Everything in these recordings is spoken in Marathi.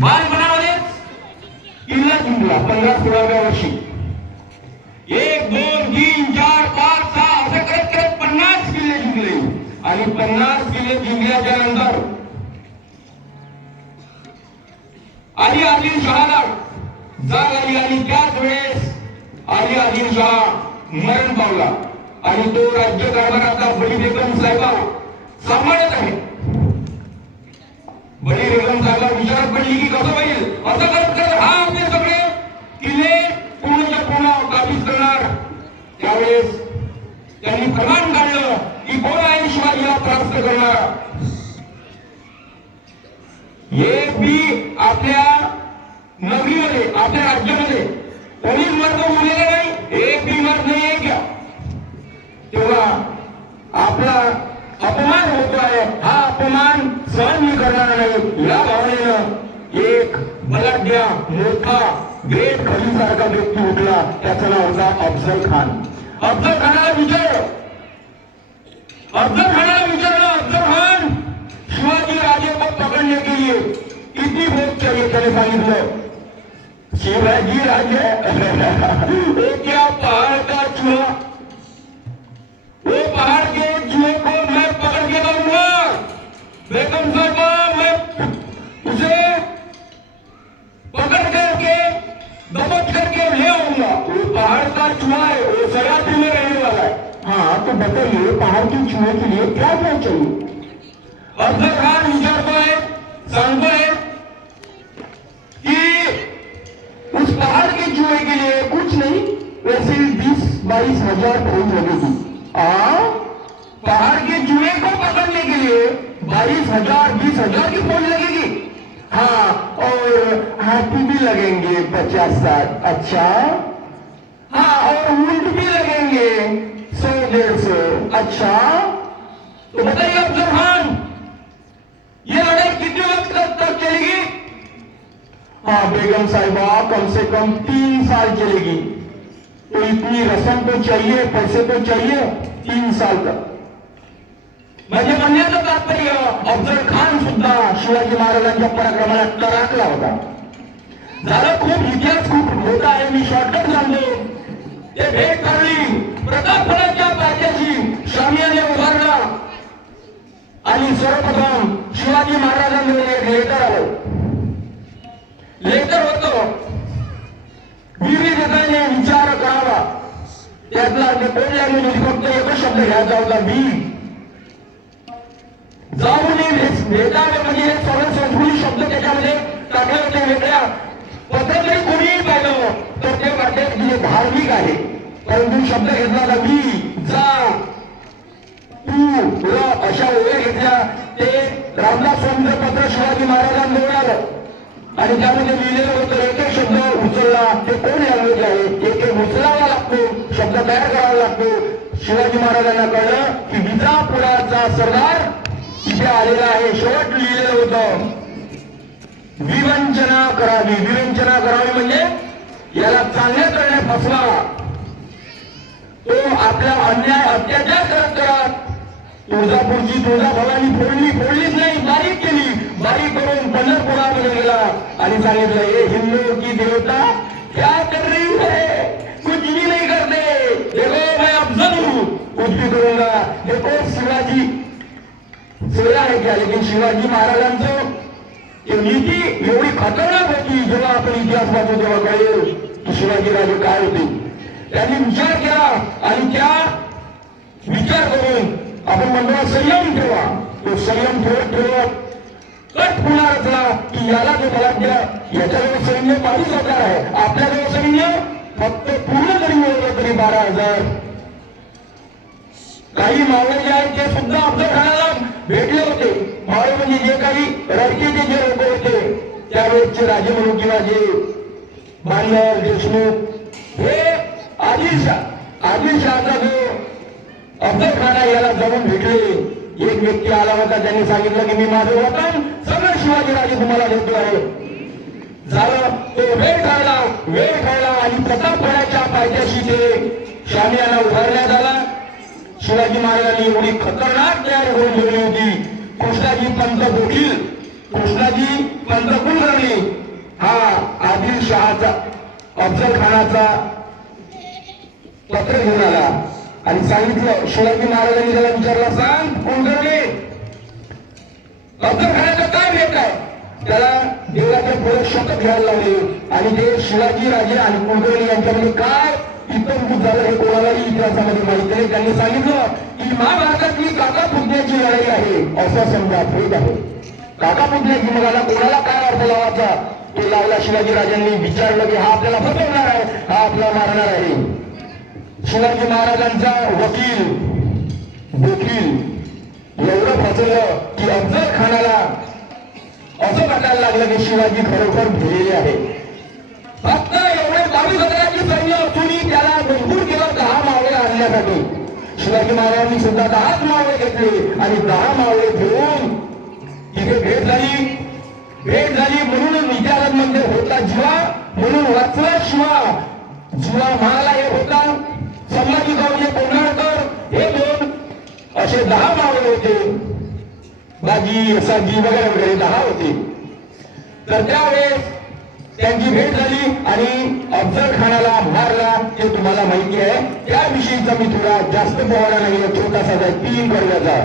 बालपणामध्ये किल्ला जिंकला 15-16व्या वर्षी 1 2 3 4 5 6 असं करत करत 50 किल्ले जिंकले आणि 50 किल्ले जिंकल्याच्या नंतर अली आदिलशहाला जाग आली आणि त्याच वेळेस अली आदिलशाह मरण पावला आणि तो राज्यकारभार आता बडी बेगम साहेबा सांभाळत आहे. बडी बेगम साहेबा विचारात पडली की कसं होईल. असं करत करत हा आपले सगळे किल्ले पूर्णच्या पूर्ण काबीज करणार. त्यावेळेस त्यांनी फरमान काढलं की कोण आहे शिवाजीला परास्त करणार. एक बी आपल्या नगरीमध्ये आपल्या राज्यामध्ये कोणीच मर्द उरलेला नाही. एक बी मर्द नाही आहे क्या. तेव्हा आपला अपमान होतो आहे. हा अपमान सहन मी करणार नाही या भावनेनं एक बलाढ्य मोठा ग्रेट खली सारखा व्यक्ती उठला. त्याचं नाव होता अफजल खान. अफजल खानाला विचारलं अफजल खान शिवाजी राजे को पकड़ने के लिए कितनी भोग चाहिए. त्याने सांगितलं शिवाजी राजे वो क्या पहाड़ का चूहा. वो पहाड़ के चूहे को मैं पकड़ के लाऊंगा. बेगम साहबा मैं उसे पकड़ करके दबोच करके ले आऊंगा. वो पहाड़ का चूहा है. वो सयाजी में रहने वाला है. हाँ तो बताइए पहाड़ के चूहे के लिए क्या क्या चाहिए. अफजल खान विचारतो आहे सांगतो है कि उस पहाड़ के चूहे के लिए कुछ नहीं वैसे 20-22 हजार फौज लगेगी. पहाड़ के चूहे को पकड़ने के लिए 22,000-20,000 की फौज लगेगी. हाँ और हाथी भी लगेंगे 50-60. अच्छा हाँ और ऊंट भी लगेंगे 100-150. अच्छा तो बताइए अफजल खान ये लड़ाई कितने वक्त तक चलेगी. हाँ बेगम साहिबा कम से कम 3 साल चलेगी. तो इतनी रसम तो चाहिए पैसे तो चाहिए 3 साल तक. म्हणजे म्हणण्याचं तात्पर्य अफजल खान सुद्धा शिवाजी महाराजांच्या पराक्रमाला तडाखला होता. झालं खूप इतिहास खूप मोठा आहे. मी शॉर्टकट सांगतो. ते भेट काढली प्रतापगडाच्या पायथ्याशी शामियाने उभारला आणि सर्वप्रथम शिवाजी महाराजांकडे एक लेटर आलं. लेटर होतं विविधतेने विचार करावा. त्यातला कोण लँग्वेज फक्त एकच शब्द घ्यायचा होता मी. जाऊन भेटावे म्हणजे हे सर्व संस्कृती शब्द त्याच्यामध्ये टाकले होते वेगळ्या. पत्र जरी कोणीही पाहिलं तर ते वाटेल की धार्मिक आहे. परंतु शब्द घेतला होता मी जा तू अशा ओळ्या घेतल्या. ते रामदास स्वामींचं पत्र शिवाजी महाराजांजवळ आलं आणि त्यामध्ये लिहिलेलं होतं एक एक शब्द उचलला. ते कोण लँग्वेज आहे एक एक उचलावा लागतो शब्द तयार करावा लागतो. शिवाजी महाराजांना कळलं की विजापुराचा सरदार इथे आलेला आहे. शेवट लिहिलेलं होतं विवंचना करावी. विवंचना करावी म्हणजे याला चांगल्या करणे फसवा. तो आपला अन्याय अत्याचार करत करत तुळजापूरची तुळजा भवानी फोडलीच नाही बारीक केली. बारीक करून पंढरपुरामध्ये गेला आणि सांगितलं हे हिंदू की देवता क्या कर रही है कुछ भी नहीं करते. देखो मैं अफजल हूँ कुछ भी करूंगा. देखो शिवाजी सोया है क्या. लेकिन शिवाजी महाराजांचं नीती एवढी खतरनाक होती. जेव्हा आपण इतिहास वाचू तेव्हा कळेल की शिवाजी राजे काय होते. त्यांनी विचार केला आणि त्या विचार करून आपण म्हणतो संयम ठेवा. तो संयम ठेवत कट पुन्हा रचला की याला जो बलाढ्य याच्याजवळ सैन्य 22,000 आहे. आपल्याजवळ सैन्य फक्त पूर्ण जरी मिळवलं तरी 12,000. काही मावळे जे आहेत ते सुद्धा अफजल खानाला भेटले होते. मावळे म्हणजे जे काही रडकेचे जे लोक होते त्यावेळेसचे राजे म्हणून किंवा जे बांधर देशमुख हे आदिलशहाचा जो अफजल खान याला जाऊन भेटले. एक व्यक्ती आला होता त्यांनी सांगितलं की मी माझं वतन सगळं शिवाजी राजे तुम्हाला देतो आहे. झालं तो वेळ काढला आणि प्रतापगडाच्या पायथ्याशी ते शामियाना उभारण्यात आला. शिवाजी महाराजांनी एवढी खतरनाक तयारी करून ठेवली होती. कृष्णाजी पंत देखील कृष्णाजी पंत कुलकर्णी शहाचा अफजल खानाचा पत्र घेऊन आला आणि सांगितलं, शिवाजी महाराजांनी त्याला विचारला, सांग कुलकर्णी अफजल खानाचं काय भेट आहे? त्याला देवाच्या पुढे शपथ घ्यायला लावली आणि ते शिवाजी राजे आणि कुलकर्णी यांच्यामध्ये काय इतंभूत झालं हे कोणालाही इतिहासामध्ये माहिती नाही. त्यांनी सांगितलं की महाभारतातली काका पुतण्याची लढाई आहे असं समजा भेट आहे. काका पुतण्याची मगाला कोणाला काय अर्थ लावायचा तो लावला. शिवाजी राजांनी विचारलं की हा आपल्याला फसवणार आहे, हा आपला मारणार आहे. शिवाजी महाराजांचा वकील एवढं फसवलं की अफजल खानाला असं वाटायला लागलं की शिवाजी खरोखर भिलेले आहे. फक्त एवढे 22,000ची सैन्य असूनही त्याला मजबूर केलं 10 मावळे आणण्यासाठी. शिवाजी महाराजांनी सुद्धा 10 मावळे घेतले आणि 10 मावळे घेऊन तिथे भेट झाली म्हणून इतिहासामध्ये होता जीवा म्हणून वाचला शिवा. जीवा महाला हे होता संभाजी गावचे कोंढाळकर हे 2 असे 10 मावळे होते. बाजी यसाजी वगैरे 10 होते. तर त्यावेळेस त्यांची भेट झाली आणि अफजल खानाला मारला हे तुम्हाला माहिती आहे. त्याविषयीचा मी थोडा जास्त बोलणार नाही, छोटासा 3 वर्गाचा.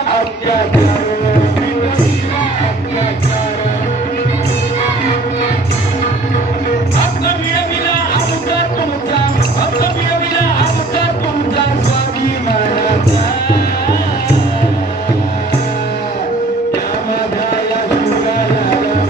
अत्याचार विठोबीला अत्याचार हक्क मिळविला आमचा तुमचा हक्क मिळविला आमचा तुमचा स्वाभिमानाचा त्या माझ्या या शिवरायाला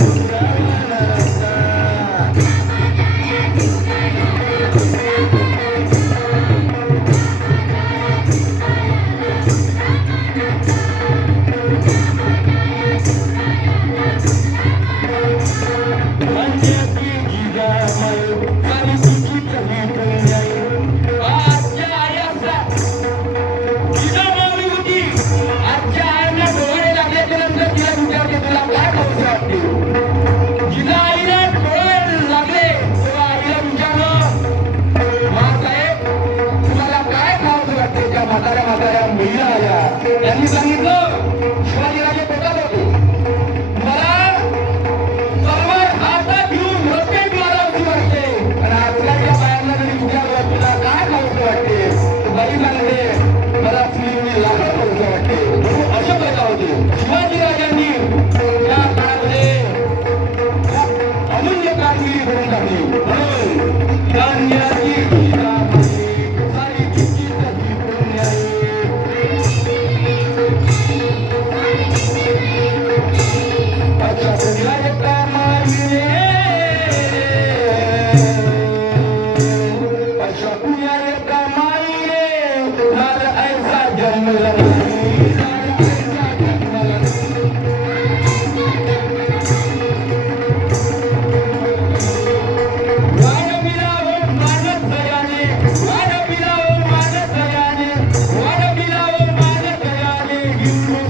त्यांनी सांगितलं शिवाजीराजे पोटात होते मला तलवार हातात घेऊन रस्त्यात मारावशी वाटते आणि आजकालच्या बायांना जरी तुझ्या तुला काय खावंसं वाटते बाई सांगते मला चुलीमुळे लाकडं खावंसं वाटते म्हणून अशा प्रकार होते शिवाजीराजांनी त्या काळामध्ये अमूल्य कामगिरी करून टाकली म्हणून धान्याची you